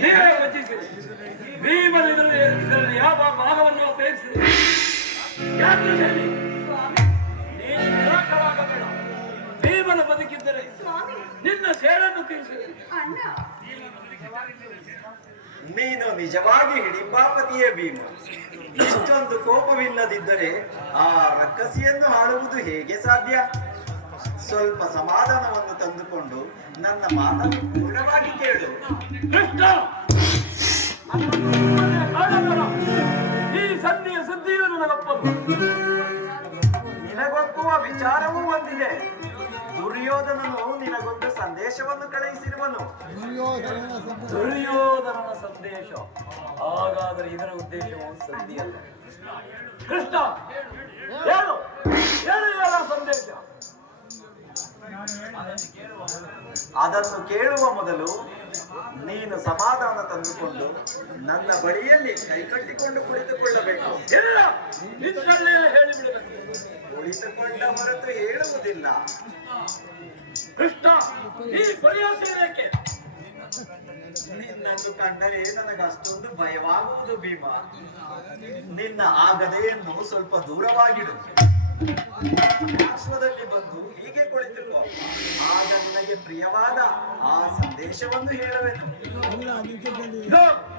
ನೀವೇ ವಂಚಿಸಿ ಭೀಮನ ಇದರಲ್ಲಿ ಇದರಲ್ಲಿ ಯಾವ ಭಾಗವನ್ನು ನಿರಾಶರಾಗಬೇಡ ಭೀಮನ ಬದುಕಿದ್ದರೆ ನಿನ್ನ ಸೇರನ್ನು ಅಣ್ಣ ನೀನು ನಿಜವಾಗಿ ಹಿಡಿಂಬಾಪತಿಯೇ ಭೀಮ. ಇಷ್ಟೊಂದು ಕೋಪವಿಲ್ಲದಿದ್ದರೆ ಆ ರಕ್ಕಸಿಯನ್ನು ಆಳುವುದು ಹೇಗೆ ಸಾಧ್ಯ? ಸ್ವಲ್ಪ ಸಮಾಧಾನವನ್ನು ತಂದುಕೊಂಡು. ನನ್ನ ಮಾತನ್ನು ಪೂರ್ಣವಾಗಿ ಕೇಳು. ಕೃಷ್ಣ! ಈ ಸಂಧಿಯ ಸುದ್ದಿಯು ನನಗೊಪ್ಪದು. ನಿನಗೊಪ್ಪುವ ವಿಚಾರವೂ ಒಂದಿದೆ. ದುರ್ಯೋಧನನು ನಿನಗೊಂದು ಸಂದೇಶವನ್ನು ಕಳುಹಿಸಿರುವನು. ದುರ್ಯೋಧನನ ಸಂದೇಶ. ಹಾಗಾದರೆ ಇದರ ಉದ್ದೇಶವು ಸಂಧಿಯಲ್ಲ. ಕೃಷ್ಣ! ಹೇಳು! ಹೇಳ ಸಂದೇಶ. ಅದನ್ನು ಕೇಳುವ ಮೊದಲು ನೀನು ಸಮಾಧಾನ ತಂದುಕೊಂಡು ನನ್ನ ಬಳಿಯಲ್ಲಿ ಕೈಕಟ್ಟಿಕೊಂಡು ಕುಳಿತುಕೊಳ್ಳಬೇಕು. ಇಲ್ಲ ನಿನ್ನಲ್ಲೇ ಹೇಳಿಬಿಡಬೇಕು. ಕುಳಿತುಕೊಂಡ ಹೊರತು ಹೇಳುವುದಿಲ್ಲ. ಕೃಷ್ಣ ಈ ಪರಿಹಾಸೇನಕ್ಕೆ ನಿನ್ನನ್ನು ಕಂಡರೆ ನನಗೆ ಅಷ್ಟೊಂದು ಭಯವಾಗುವುದು ಭೀಮ. ನಿನ್ನ ಆಗದೆಯನ್ನು ಗದೆಯನ್ನು ಸ್ವಲ್ಪ ದೂರವಾಗಿಡು. ಪಾರ್ಶ್ವದಲ್ಲಿ ಬಂದು ಹೀಗೆ ಪ್ರಿಯವಾದ ಆ ಸಂದೇಶವನ್ನು ಹೇಳಬೇಕು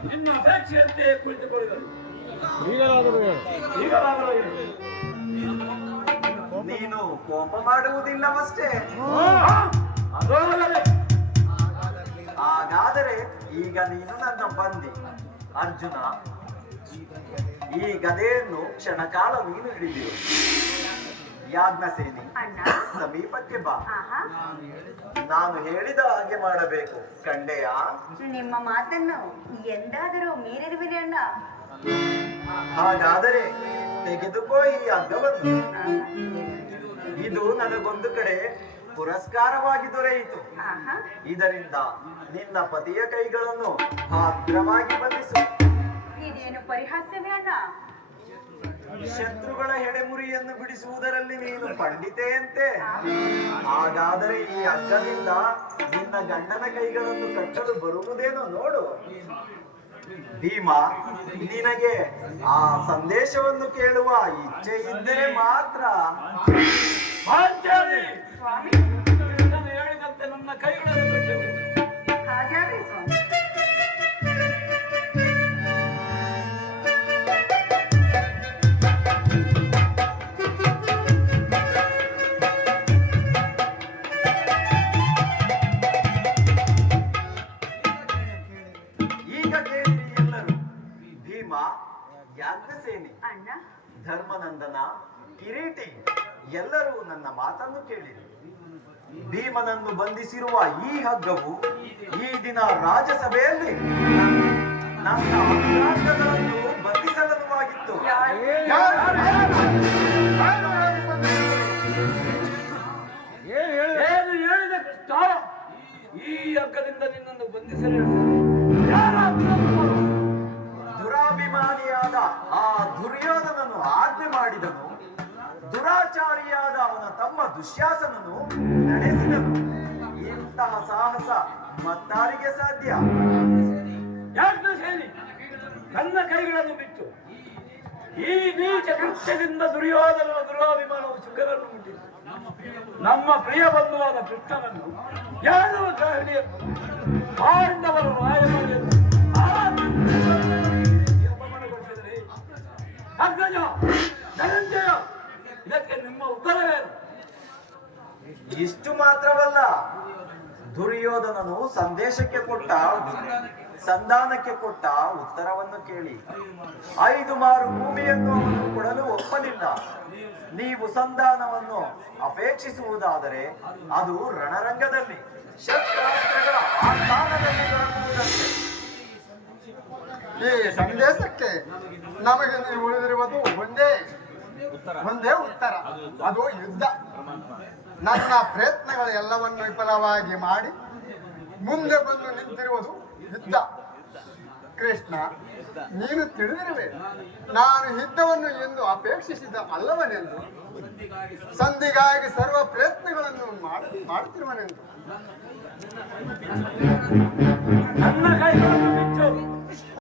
ನಿಮ್ಮ ಅಪೇಕ್ಷೆಯಂತೆ ಕುಳಿತುಕೊಳ್ಳುವರು ನೀನು ಕೋಪ ಮಾಡುವುದಿಲ್ಲವಷ್ಟೇ. ಹಾಗಾದರೆ ಈಗ ನೀನು ನನ್ನ ಬಂದಿ. ಅರ್ಜುನ ಈ ಗದೆಯನ್ನು ಕ್ಷಣಕಾಲ ನೀನು ಹಿಡಿದಿರು. ಯಾಜ್ಞಸೇನಿ. ಅಣ್ಣ ಸಮೀಪಕ್ಕೆ ಬಾ. ನಾನು ಹೇಳಿದ ಹಾಗೆ ಮಾಡಬೇಕು. ಕಂಡೆಯ? ನಿಮ್ಮ ಮಾತನ್ನು ಎಂದಾದರೂ ಮೀರಿರುವಿರಿ ಅಣ್ಣ ಹಾಗಾದರೆ ತೆಗೆದುಕೋ ಈ ಹಗ್ಗವನ್ನು. ಆಹಾ. ಇದು ನನಗೊಂದು ಕಡೆ ಪುರಸ್ಕಾರವಾಗಿ ದೊರೆಯಿತು. ಇದರಿಂದ ನಿನ್ನ ಪತಿಯ ಕೈಗಳನ್ನು ಭದ್ರವಾಗಿ ಬಂಧಿಸು. ಇದೇನು ಪರಿಹಾಸ್ಯವೇ ಅಣ್ಣ ಶತ್ರುಗಳ ಹೆಡೆಮುರಿಯನ್ನು ಬಿಡಿಸುವುದರಲ್ಲಿ ನೀನು ಪಂಡಿತೆಯಂತೆ. ಹಾಗಾದರೆ ಈ ಅರ್ಧದಿಂದ ನಿನ್ನ ಗಂಡನ ಕೈಗಳನ್ನು ಕಟ್ಟಲು ಬರುವುದೇನೋ ನೋಡು. ಭೀಮಾ, ನಿನಗೆ ಆ ಸಂದೇಶವನ್ನು ಕೇಳುವ ಇಚ್ಛೆ ಇದ್ದರೆ ಮಾತ್ರ. ಹೇಳಿದಂತೆ ನನ್ನ ಕೈಗಳನ್ನು ಯಾಜ್ಞಸೇನಿ ಅಣ್ಣ. ಧರ್ಮನಂದನ ಕಿರೀಟಿ ಎಲ್ಲರೂ ನನ್ನ ಮಾತನ್ನು ಕೇಳಿರಿ ಭೀಮನನ್ನು ಬಂಧಿಸಿರುವ ಈ ಹಗ್ಗವು ಈ ದಿನ ರಾಜಸಭೆಯಲ್ಲಿ ನನ್ನ ಅಭಿಯಾನಗಳನ್ನು ಬಂಧಿಸಲನುವಾಗಿತ್ತು. ಏನು ಹೇಳಿದ ಕೃಷ್ಣ ಈ ಹಗ್ಗದಿಂದ ನಿನ್ನನ್ನು ಬಂಧಿಸಲು ದುರ್ಯೋಧನನು ಆಜ್ಞೆ ಮಾಡಿದನು. ದುರಾಚಾರಿಯಾದ ಅವನ ತಮ್ಮ ದುಶ್ಯಾಸನನು ನಡೆಸಿದನು. ಇಂತಹ ಸಾಹಸ ಮತ್ತಾರಿಗೆ ಸಾಧ್ಯ? ಯಾರ್ದು ನನ್ನ ಕೈಗಳನ್ನು ಬಿಟ್ಟು. ಈ ನೀಚ ಕೃತ್ಯದಿಂದ ದುರ್ಯೋಧನನ ದುರಾಭಿಮಾನವು ಸುಖರನ್ನು ಮುಟ್ಟಿತು ನಮ್ಮ ಪ್ರಿಯ ಬಂಧುವಾದ ಕೃಷ್ಣನನ್ನು ಯಾರು ಗ್ರಹಣಿಯನ್ನು ಪಾಂಡವರು ರಾಯಭಾರಿಯನ್ನು ಧನಂಜಯ ಇದಕ್ಕೆ ನಿಮ್ಮ ಉತ್ತರವೇನು? ಇಷ್ಟು ಮಾತ್ರವಲ್ಲ ದುರ್ಯೋಧನನು ಸಂದೇಶಕ್ಕೆ ಕೊಟ್ಟ ಸಂಧಾನಕ್ಕೆ ಕೊಟ್ಟ ಉತ್ತರವನ್ನು ಕೇಳಿ. ಐದು ಮಾರು ಭೂಮಿಯನ್ನು ಅವನು ಕೊಡಲು ಒಪ್ಪಲಿಲ್ಲ. ನೀವು ಸಂಧಾನವನ್ನು ಅಪೇಕ್ಷಿಸುವುದಾದರೆ ಅದು ರಣರಂಗದಲ್ಲಿ ಶಸ್ತ್ರಾಸ್ತ್ರಗಳ ದೊರಕುವುದಂತೆ ಈ ಸಂದೇಶಕ್ಕೆ ನಮಗೆ ನೀವು ಉಳಿದಿರುವುದು ಒಂದೇ. ಒಂದೇ ಉತ್ತರ. ಅದು ಯುದ್ಧ. ನನ್ನ ಪ್ರಯತ್ನಗಳು ಎಲ್ಲವನ್ನು ವಿಫಲವಾಗಿ ಮಾಡಿ ಮುಂದೆ ಬಂದು ನಿಂತಿರುವುದು ಯುದ್ಧ. ಕೃಷ್ಣ ನೀನು ತಿಳಿದಿರುವೆ ನಾನು ಯುದ್ಧವನ್ನು ಎಂದು ಅಪೇಕ್ಷಿಸಿದ ಅಲ್ಲವನೆಂದು. ಸಂಧಿಗಾಗಿ ಸರ್ವ ಪ್ರಯತ್ನಗಳನ್ನು ಮಾಡ ಮಾಡುತ್ತಿರುವನೆಂದು ನನ್ನ ಕೈ